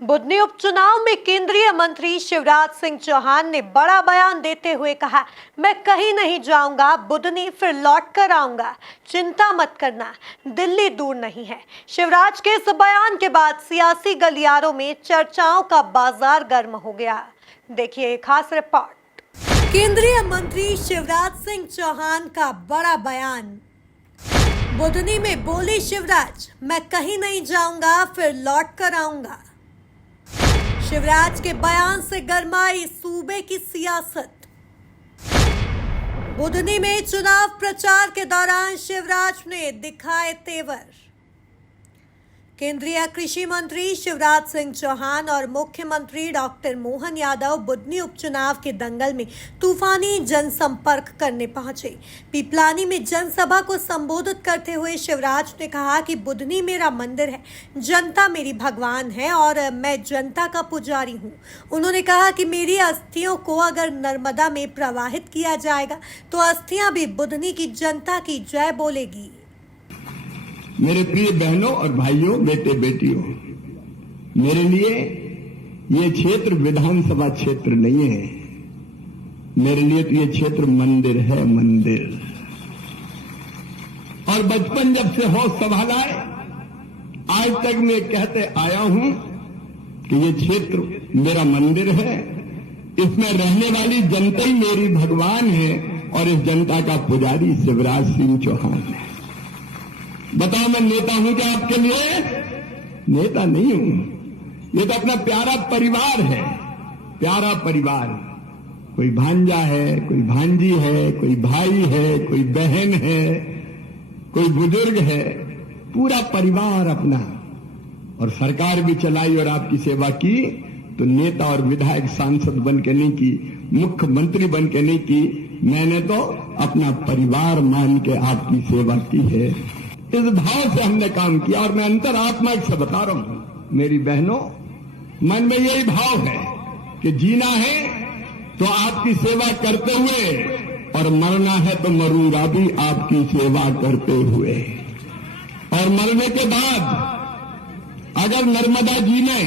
बुधनी उपचुनाव में केंद्रीय मंत्री शिवराज सिंह चौहान ने बड़ा बयान देते हुए कहा, मैं कहीं नहीं जाऊंगा, बुधनी फिर लौट कर आऊंगा, चिंता मत करना, दिल्ली दूर नहीं है। शिवराज के इस बयान के बाद सियासी गलियारों में चर्चाओं का बाजार गर्म हो गया। देखिए एक खास रिपोर्ट। केंद्रीय मंत्री शिवराज सिंह चौहान का बड़ा बयान। बुधनी में बोले शिवराज, मैं कहीं नहीं जाऊंगा, फिर लौट कर आऊंगा। शिवराज के बयान से गरमाई सूबे की सियासत। बुधनी में चुनाव प्रचार के दौरान शिवराज ने दिखाए तेवर। केंद्रीय कृषि मंत्री शिवराज सिंह चौहान और मुख्यमंत्री डॉक्टर मोहन यादव बुधनी उपचुनाव के दंगल में तूफानी जनसंपर्क करने पहुंचे। पिपलानी में जनसभा को संबोधित करते हुए शिवराज ने कहा कि बुधनी मेरा मंदिर है, जनता मेरी भगवान है और मैं जनता का पुजारी हूं। उन्होंने कहा कि मेरी अस्थियों को अगर नर्मदा में प्रवाहित किया जाएगा तो अस्थियां भी बुधनी की जनता की जय बोलेगी। मेरे प्रिय बहनों और भाइयों, बेटे बेटियों, मेरे लिए ये क्षेत्र विधानसभा क्षेत्र नहीं है, मेरे लिए तो ये क्षेत्र मंदिर है, मंदिर। और बचपन जब से होश संभाला है आज तक मैं कहते आया हूं कि ये क्षेत्र मेरा मंदिर है, इसमें रहने वाली जनता ही मेरी भगवान है और इस जनता का पुजारी शिवराज सिंह चौहान है। बताओ मैं नेता हूं क्या आपके लिए? नेता नहीं हूं, ये तो अपना प्यारा परिवार है, प्यारा परिवार। कोई भांजा है, कोई भांजी है, कोई भाई है, कोई बहन है, कोई बुजुर्ग है, पूरा परिवार अपना। और सरकार भी चलाई और आपकी सेवा की, तो नेता और विधायक सांसद बन के नहीं की, मुख्यमंत्री बन के नहीं की, मैंने तो अपना परिवार मान के आपकी सेवा की है। इस भाव से हमने काम किया और मैं अंतरात्मा से बता रहा हूं मेरी बहनों, मन में यही भाव है कि जीना है तो आपकी सेवा करते हुए और मरना है तो मरूंगा भी आपकी सेवा करते हुए। और मरने के बाद अगर नर्मदा जी में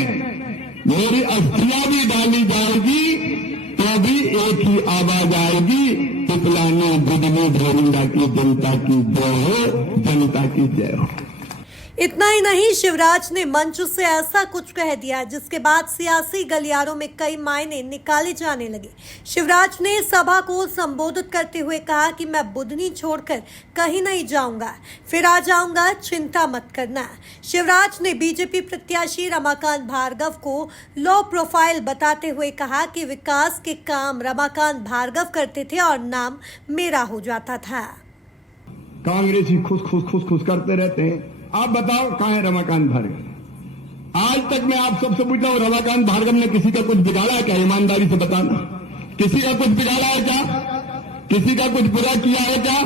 मेरी अस्थियां भी डाली जाएगी तो भी एक ही आवाज आएगी, पिपलानी बुधनी धोरिंदा की जनता की जय हो, जनता की जय हो। इतना ही नहीं, शिवराज ने मंच से ऐसा कुछ कह दिया जिसके बाद सियासी गलियारों में कई मायने निकाले जाने लगे। शिवराज ने सभा को संबोधित करते हुए कहा कि मैं बुधनी छोड़कर कहीं नहीं जाऊंगा, फिर आ जाऊंगा, चिंता मत करना। शिवराज ने बीजेपी प्रत्याशी रमाकांत भार्गव को लो प्रोफाइल बताते हुए कहा कि विकास के काम रमाकांत भार्गव करते थे और नाम मेरा हो जाता था। कांग्रेसी खुश करते रहते हैं। आप बताओ कहां है रमाकांत भार्गव? आज तक मैं आप सबसे पूछता हूं, रमाकांत भार्गव ने किसी का कुछ बिगाड़ा है क्या? ईमानदारी से बताना, किसी का कुछ बिगाड़ा है क्या? किसी का कुछ बुरा किया है क्या?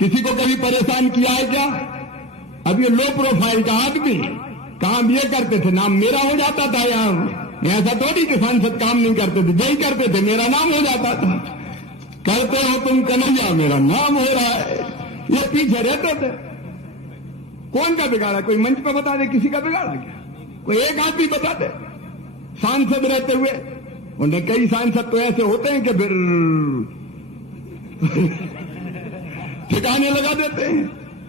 किसी को कभी परेशान किया है क्या? अब ये लो प्रोफाइल का आदमी काम ये करते थे, नाम मेरा हो जाता था। यहां ऐसा थोड़ी कि सांसद काम नहीं करते थे, यही करते थे, मेरा नाम हो जाता था। करते हो तुम कन्हैया, मेरा नाम हो रहा है, ये पीछे रहते थे। कौन का बिगाड़ा? कोई मंच पर बता दे किसी का बिगाड़ा क्या? कोई एक आदमी बता दे। सांसद रहते हुए उन्हें कई सांसद तो ऐसे होते हैं कि फिर ठिकाने लगा देते हैं।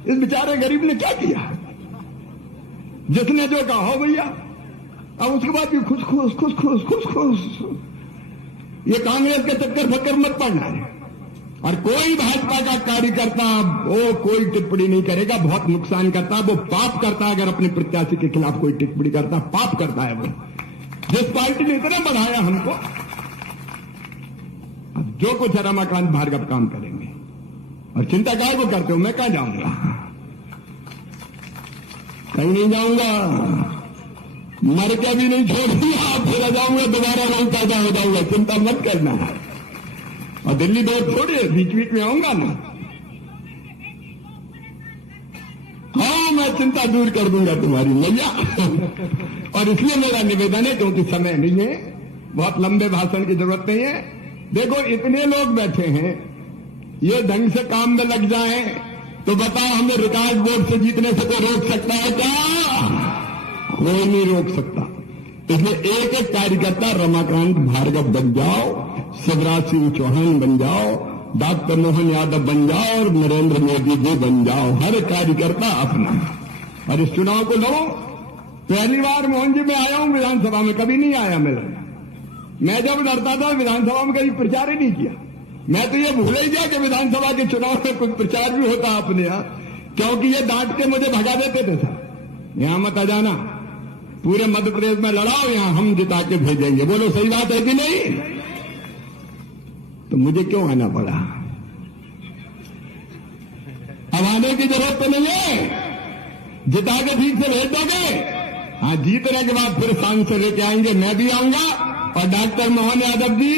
इस बेचारे गरीब ने क्या किया? जिसने जो कहा हो भैया, अब उसके बाद भी खुश। ये कांग्रेस के चक्कर फक्कर मत पड़ना है। और कोई भाजपा का कार्यकर्ता वो कोई टिप्पणी नहीं करेगा, बहुत नुकसान करता है, वो पाप करता है। अगर अपने प्रत्याशी के खिलाफ कोई टिप्पणी करता है, पाप करता है वो। जिस पार्टी ने इतना बढ़ाया हमको, अब जो कुछ रमाकांत भार्गव काम करेंगे। और चिंता काय को करते हो? मैं कहां जाऊंगा? कहीं नहीं जाऊंगा, मर के भी नहीं छोड़ूंगा, फिर जाऊंगा, दोबारा वहीं पैदा हो जाऊंगा, चिंता मत करना। और दिल्ली दौड़ छोड़िए, बीच में आऊंगा ना, हाँ मैं चिंता दूर कर दूंगा तुम्हारी मैया। और इसलिए मेरा निवेदन है, क्योंकि समय नहीं है, बहुत लंबे भाषण की जरूरत नहीं है। देखो इतने लोग बैठे हैं, ये ढंग से काम में लग जाएं तो बताओ हमें रिकॉर्ड वोट से जीतने से कोई रोक सकता है क्या? कोई नहीं रोक सकता। इसलिए एक एक कार्यकर्ता रमाकांत भार्गव बन जाओ, शिवराज सिंह चौहान बन जाओ, डॉक्टर मोहन यादव बन जाओ और नरेंद्र मोदी जी बन जाओ। हर कार्यकर्ता अपना। और इस चुनाव को लो। पहली बार मोहन जी मैं आया हूं विधानसभा में, कभी नहीं आया मैं जब लड़ता था विधानसभा में कभी प्रचार ही नहीं किया। मैं तो ये भूल ही गया कि विधानसभा के चुनाव में कुछ प्रचार भी होता अपने यहां, क्योंकि ये डांट के मुझे भगा देते थे सर, यहां मत आ जाना, पूरे मध्य प्रदेश में लड़ाओ, यहां हम जिता के भेजेंगे। बोलो सही बात है कि नहीं? तो मुझे क्यों आना पड़ा? अब आने की जरूरत तो नहीं है, जिता के ठीक से भेज दोगे। हाँ, जीतने के बाद फिर सांसद लेके आएंगे, मैं भी आऊंगा। और डॉक्टर मोहन यादव जी,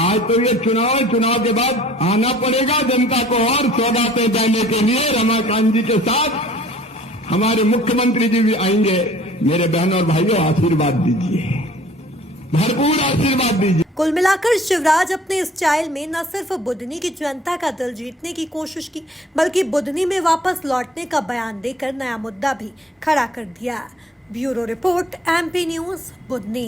आज तो ये चुनाव के बाद आना पड़ेगा जनता को और सौगातें देने के लिए। रमाकांत जी के साथ हमारे मुख्यमंत्री जी भी आएंगे। मेरे बहन और भाइयों, आशीर्वाद दीजिए, भरपूर आशीर्वाद दीजिए। कुल मिलाकर शिवराज अपने स्टाइल में न सिर्फ बुधनी की जनता का दिल जीतने की कोशिश की, बल्कि बुधनी में वापस लौटने का बयान देकर नया मुद्दा भी खड़ा कर दिया। Bureau report, MP news, Budhni.